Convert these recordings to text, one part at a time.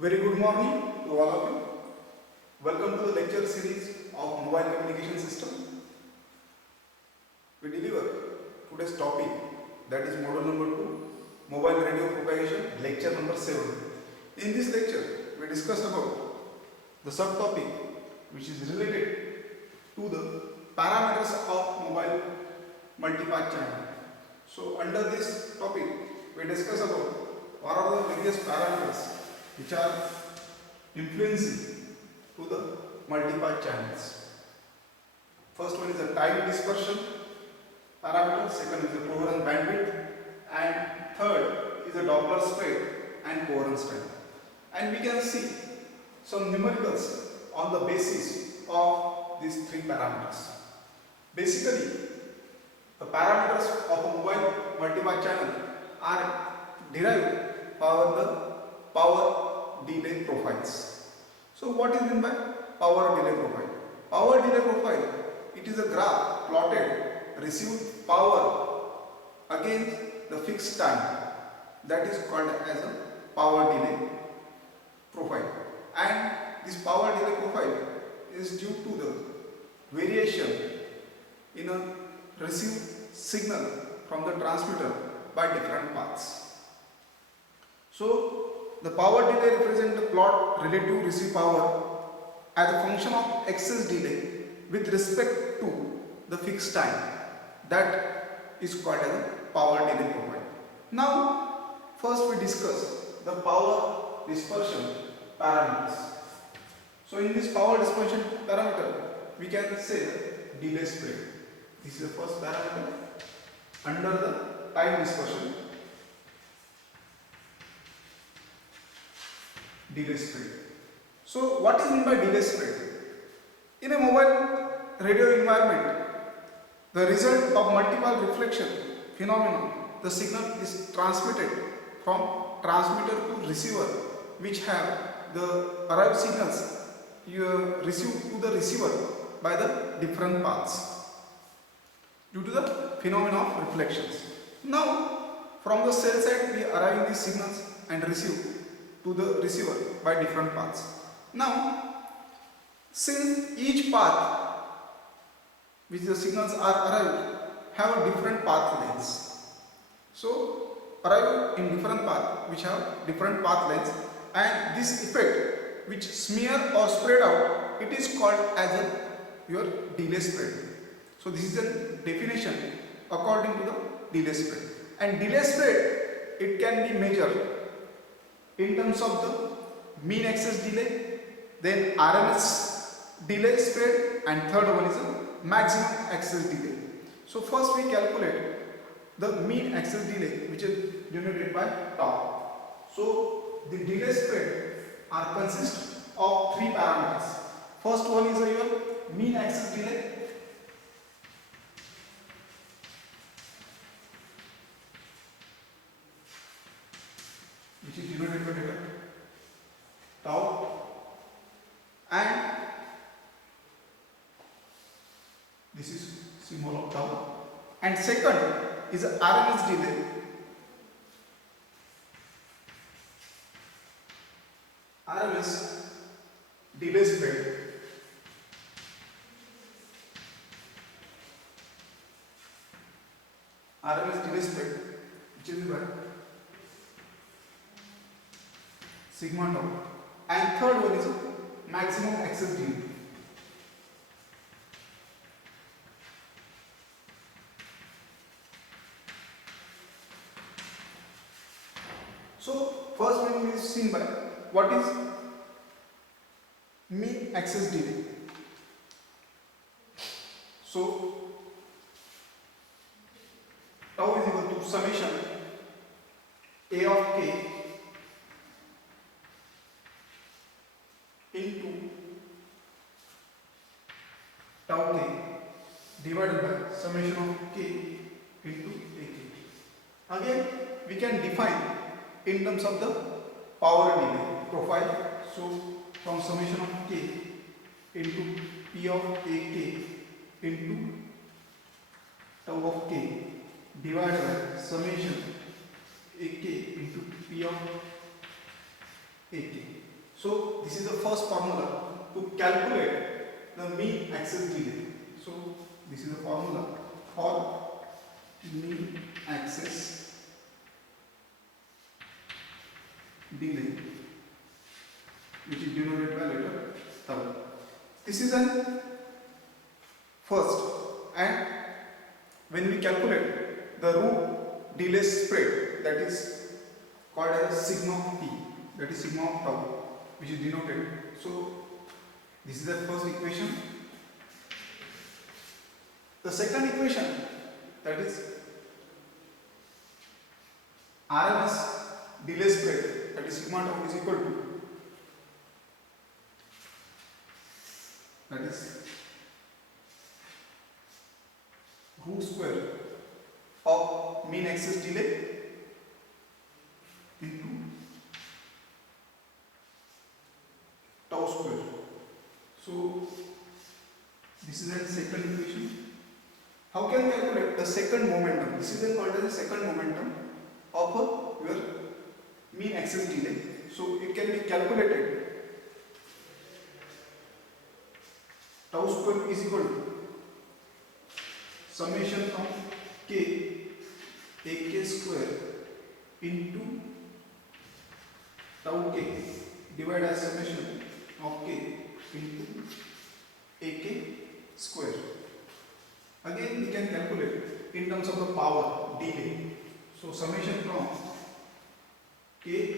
Very good morning to all of you. Welcome to the lecture series of mobile communication system. We deliver today's topic, that is model number 2, mobile radio propagation, lecture number 7. In this lecture, we discuss about the subtopic which is related to the parameters of mobile multipath channel. So under this topic, we discuss about what are the various parameters which are influencing to the multipath channels. First one is the time dispersion parameter, second is the coherence bandwidth, and third is the Doppler spread and coherence time. And we can see some numericals on the basis of these three parameters. Basically, the parameters of a mobile multipath channel are derived from the power delay profiles. So what is meant by power delay profile? Power delay profile, it is a graph plotted received power against the fixed time, that is called as a power delay profile. And this power delay profile is due to the variation in a received signal from the transmitter by different paths. So the power delay represents the plot relative receive power as a function of excess delay with respect to the fixed time, that is called as a power delay profile. Now first we discuss the power dispersion parameters. So in this power dispersion parameter, we can say the delay spread. This is the first parameter under the time dispersion. Delay spread. So what is meant by delay spread? In a mobile radio environment, the result of multiple reflection phenomenon, the signal is transmitted from transmitter to receiver, which have the arrived signals you receive to the receiver by the different paths due to the phenomenon of reflections. Now from the cell side we arrive these signals and receive to the receiver by different paths. Now since each path which the signals are arrived have a different path lengths, so arrive in different path which have different path lengths, and this effect which smear or spread out, it is called as a your delay spread. So this is the definition according to the delay spread. And delay spread, it can be measured in terms of the mean excess delay, then RMS delay spread, and third one is the maximum excess delay. So first we calculate the mean excess delay which is generated by tau. So the delay spread are consist of three parameters. First one is your mean excess delay, which is generated by data tau, and this is symbol of tau, and second is RMS delay, RMS delay spread, RMS delay spread, which is by sigma tau, and third one is maximum excess delay. So first one is seen by what is mean excess delay. So tau is equal to summation A of k into tau k divided by summation of k into ak. Again we can define in terms of the power delay profile. So from summation of k into p of ak into tau of k divided by summation ak into p of ak. So this is the first formula to calculate the mean access delay. So this is the formula for mean access delay, which is denoted by letter tau. This is an first, and when we calculate the root delay spread, that is called as sigma of t, that is sigma of tau, which is denoted. So this is the first equation. The second equation, that is RMS delay spread, that is sigma tau is equal to, that is root square of mean access delay into tau square. So this is the second equation. How can we calculate the second momentum? This is then called as the second momentum of your mean access delay. So it can be calculated. Tau square is equal to summation from k ak square into tau k divided as summation of k into ak square. Again we can calculate in terms of the power delay. So summation from k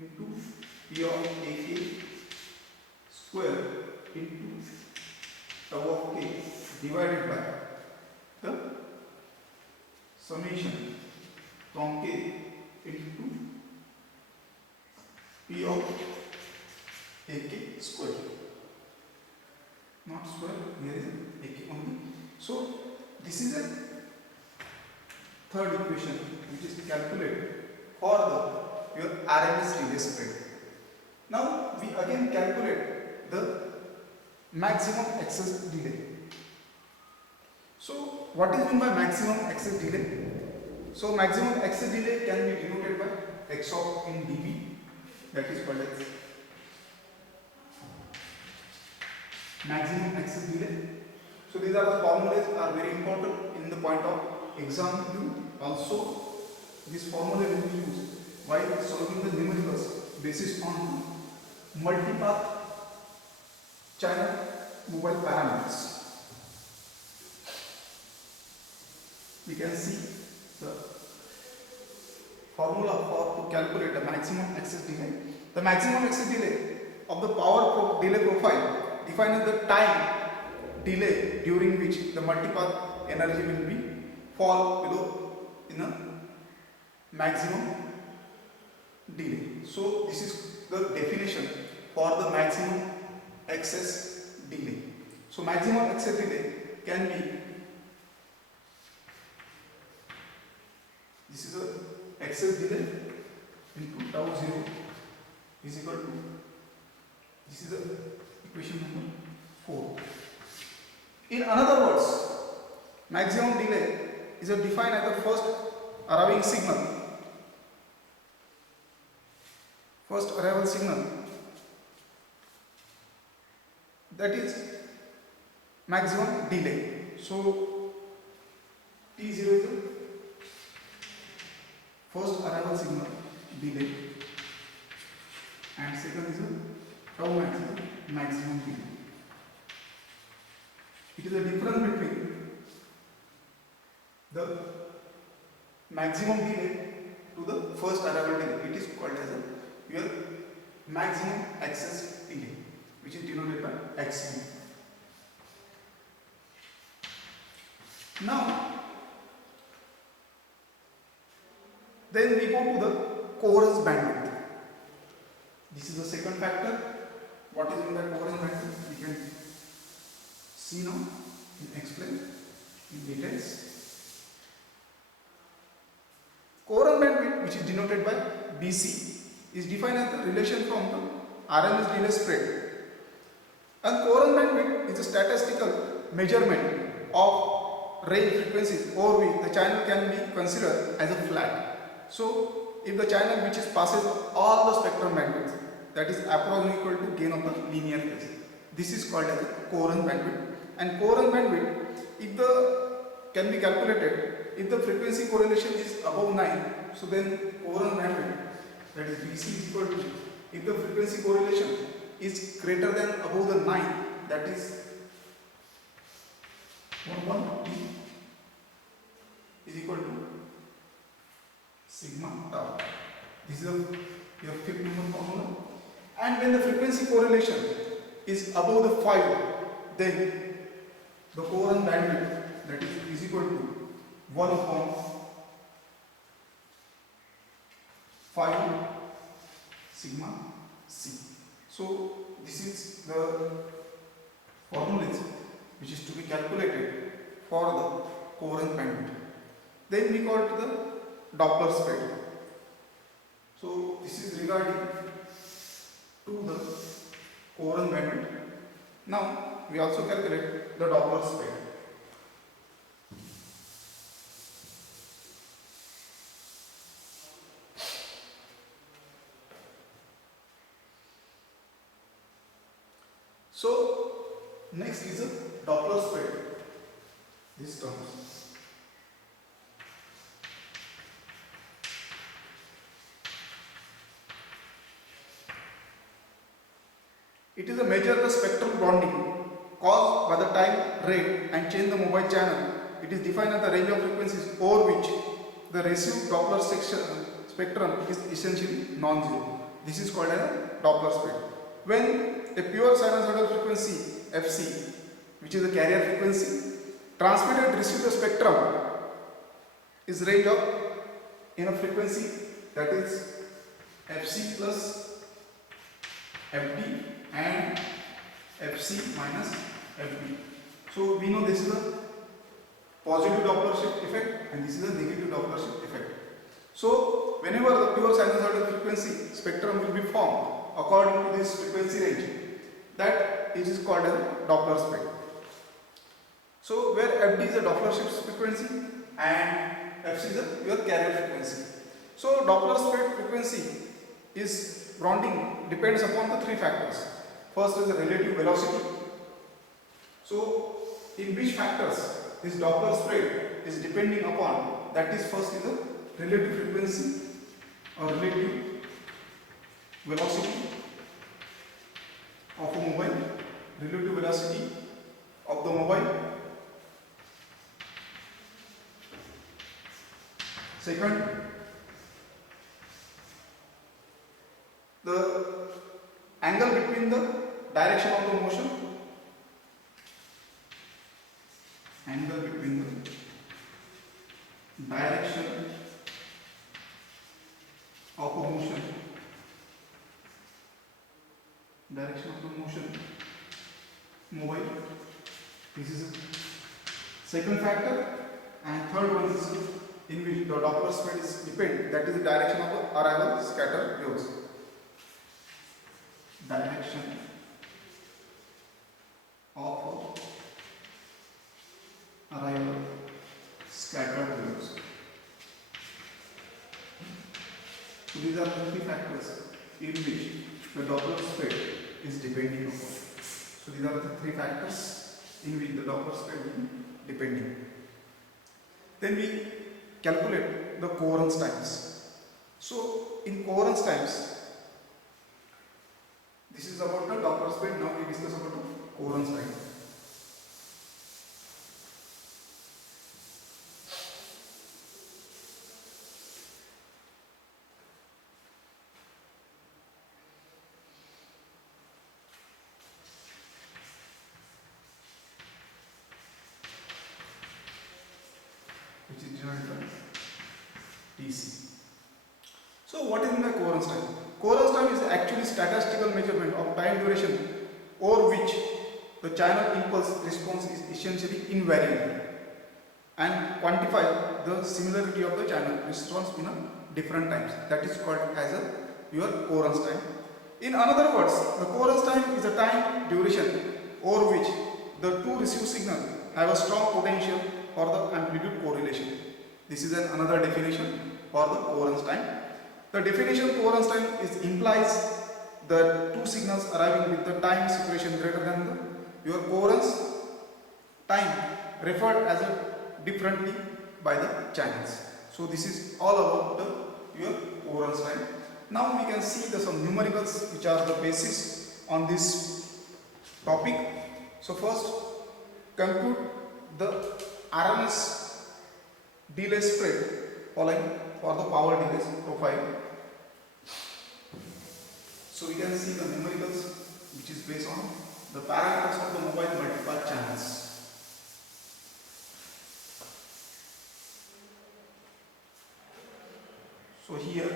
into p of ak square into tau of k divided by the summation from k into p of ak square, not square, here is ak only. So this is a third equation which is calculated for the your RMS delay spread. Now we again calculate the maximum access delay. So what is meant by maximum access delay? So maximum access delay can be denoted by x of in dB, that is called as maximum access delay. So these are the formulas are very important in the point of exam view. Also this formula will be used while solving the numericals basis on multipath channel mobile parameters. We can see the formula for to calculate the maximum access delay. The maximum access delay of the power delay profile defines the time delay during which the multipath energy will be fall below in a maximum delay. So this is the definition for the maximum access delay. So maximum access delay can be, this is a access delay into tau 0 is equal to, this is the equation number 4. In other words, maximum delay is defined as the first arriving signal, first arrival signal, that is maximum delay. So T0 is the first arrival signal delay, and second is a tau maximum delay. It is a difference between the maximum delay to the first arrival delay. It is called as your maximum access delay, which is denoted by XD. Now, then we go to the coherence bandwidth. This is the second factor. What is in that coherence bandwidth? We can see now and explain in details. Coherence bandwidth, which is denoted by BC, is defined as the relation from the RMS delay spread. And coherence bandwidth is a statistical measurement of range frequencies over which the channel can be considered as a flat. So if the channel which is passes all the spectrum bandwidth, that is approximately equal to gain of the linear phase. This is called as a coherent bandwidth. And coherent bandwidth, if the can be calculated if the frequency correlation is above 9. So then coherent bandwidth, that is BC is equal to, if the frequency correlation is greater than above the 9, that is 1 is equal to sigma tau. This is your fifth number formula. And when the frequency correlation is above the 5, then the coherent bandwidth, that is equal to 1 upon 5 sigma c. So this is the formula which is to be calculated for the coherent bandwidth. Then we got the Doppler spread. So this is regarding to the coherent bandwidth. Now we also calculate the Doppler spread. So next is a Doppler spread. These terms. It is a measure the spectral bonding caused by the time rate and change the mobile channel. It is defined as the range of frequencies over which the received Doppler spectrum is essentially non-zero. This is called a Doppler spread. When a pure sinusoidal frequency Fc, which is the carrier frequency, transmitted and received the spectrum is range of in a frequency, that is Fc plus Fd and Fc minus Fd. So we know this is a positive Doppler shift effect and this is a negative Doppler shift effect. So whenever the pure sinusoidal frequency spectrum will be formed according to this frequency range, that is called as Doppler spread. So where Fd is a Doppler shift frequency and Fc is a your carrier frequency. So Doppler spread frequency is bonding depends upon the three factors. First is the relative velocity. So in which factors this Doppler spread is depending upon, that is first is the relative frequency or relative velocity of a mobile, relative velocity of the mobile. Second, the angle between the direction of the motion, angle between the direction of a motion, direction of the motion mobile. This is a second factor, and third one is in which the Doppler spread is depend, that is the direction of the arrival scatter waves. Direction of arrival scattered waves. So these are the three factors in which the Doppler spread is depending upon. So these are the three factors in which the Doppler spread is depending. Then we calculate the coherence times. So in coherence times, this is about the Doppler spread. Now we discuss about the coherence time. Which is denoted by Tc. So what is the coherence time? Coherence time is actually statistical measurement of time duration over which the channel impulse response is essentially invariant and quantify the similarity of the channel response in a different times. That is called as a your coherence time. In other words, the coherence time is a time duration over which the two received signals have a strong potential for the amplitude correlation. This is another definition for the coherence time. The definition of coherence time is implies the two signals arriving with the time separation greater than your coherence time referred as a differently by the channels. So this is all about your coherence time. Now we can see some numericals which are the basis on this topic. So first, compute the RMS delay spread following for the power delay profile. So we can see the numericals which is based on the parameters of the mobile multipath channels. So here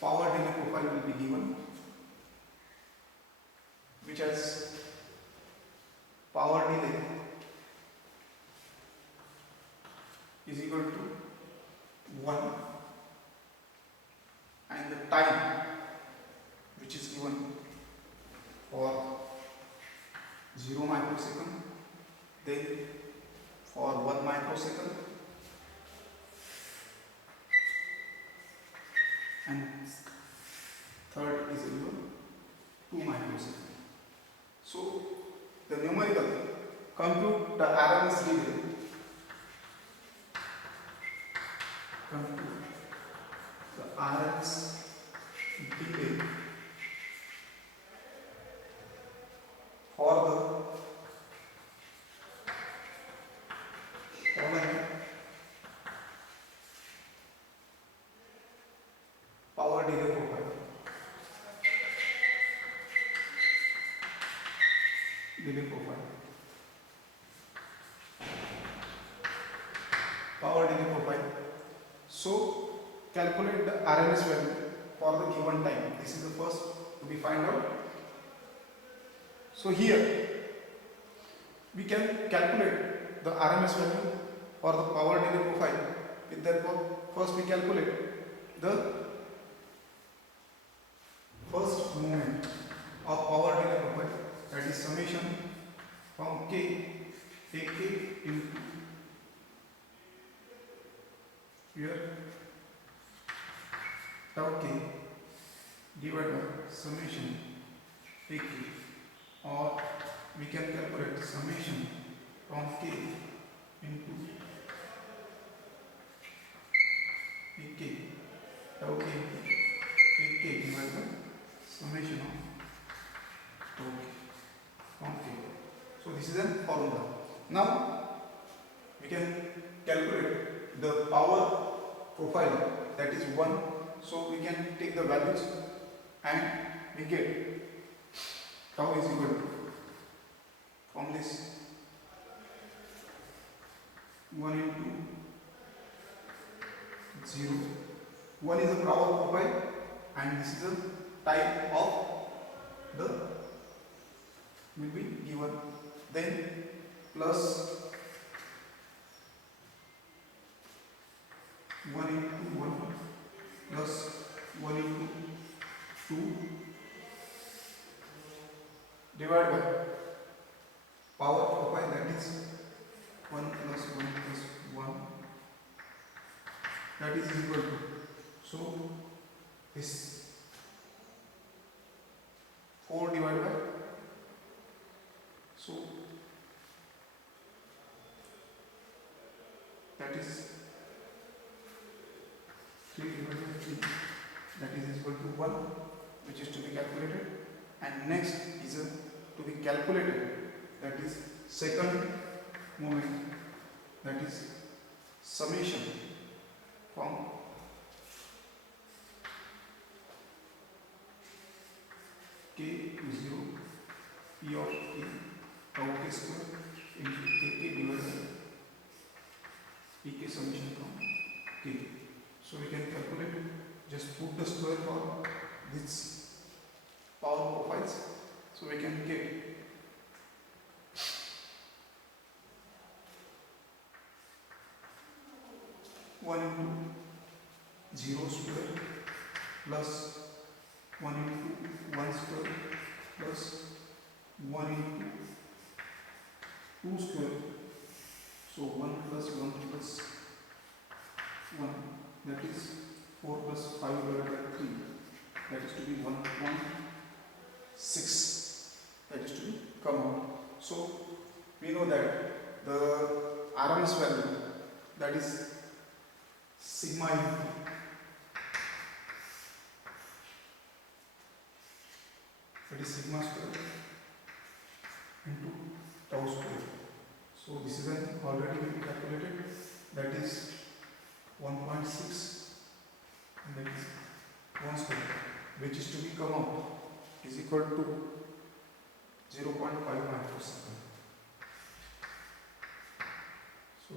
power delay profile will be given, which has power delay is equal to 1 and the time which is given for 0 microsecond, then for 1 microsecond, and third is equal 2 microsecond. So the numerical compute the RMS delay, compute the RMS delay for the following power delay profile. Power delay profile. So calculate the RMS value for the given time. This is the first to be find out. So here we can calculate the RMS value for the power delay profile. With that, first we calculate the first moment of power delay profile, that is summation from k, take k into here tau k divided by summation take k, or we can calculate summation from k into k tau k take k divided by summation of tau k from k. So this is a formula. Now we can calculate the power profile, that is 1. So we can take the values and we get tau is equal to, from this, 1 into 0. 1 is the power profile and this is the type of the will be given, then plus 1 into 1 plus 1 into 2 divided by power profile, that is 1 plus 1 plus 1, that is equal to, so this 4 divided by, so that is 3 divided by 3, that is equal to 1, which is to be calculated. And next is to be calculated, that is second moment, that is summation from k to 0 p of k tau k square into k divided by pk summation from k. So we can calculate, just put the square for this power profiles. So we can get one into 0 square plus 1 into 1 square plus 1 into 2 square. So 1 plus 1 plus 1, that is 4 plus 5 divided by 3, that is to be 1.6, that is to be come out. So we know that the RMS value, that is sigma into, that is sigma square into tau square. So this is an already been calculated, that is 1.6 and that is 1 square, which is to be come out is equal to 0.5 microsecond. So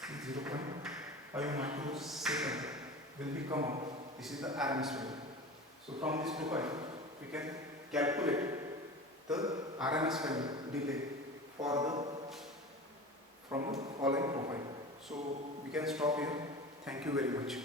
see 0.5 microsecond will be come out. This is the RMS value. So from this profile we can calculate the RMS value delay for the from the following profile. So we can stop here. Thank you very much.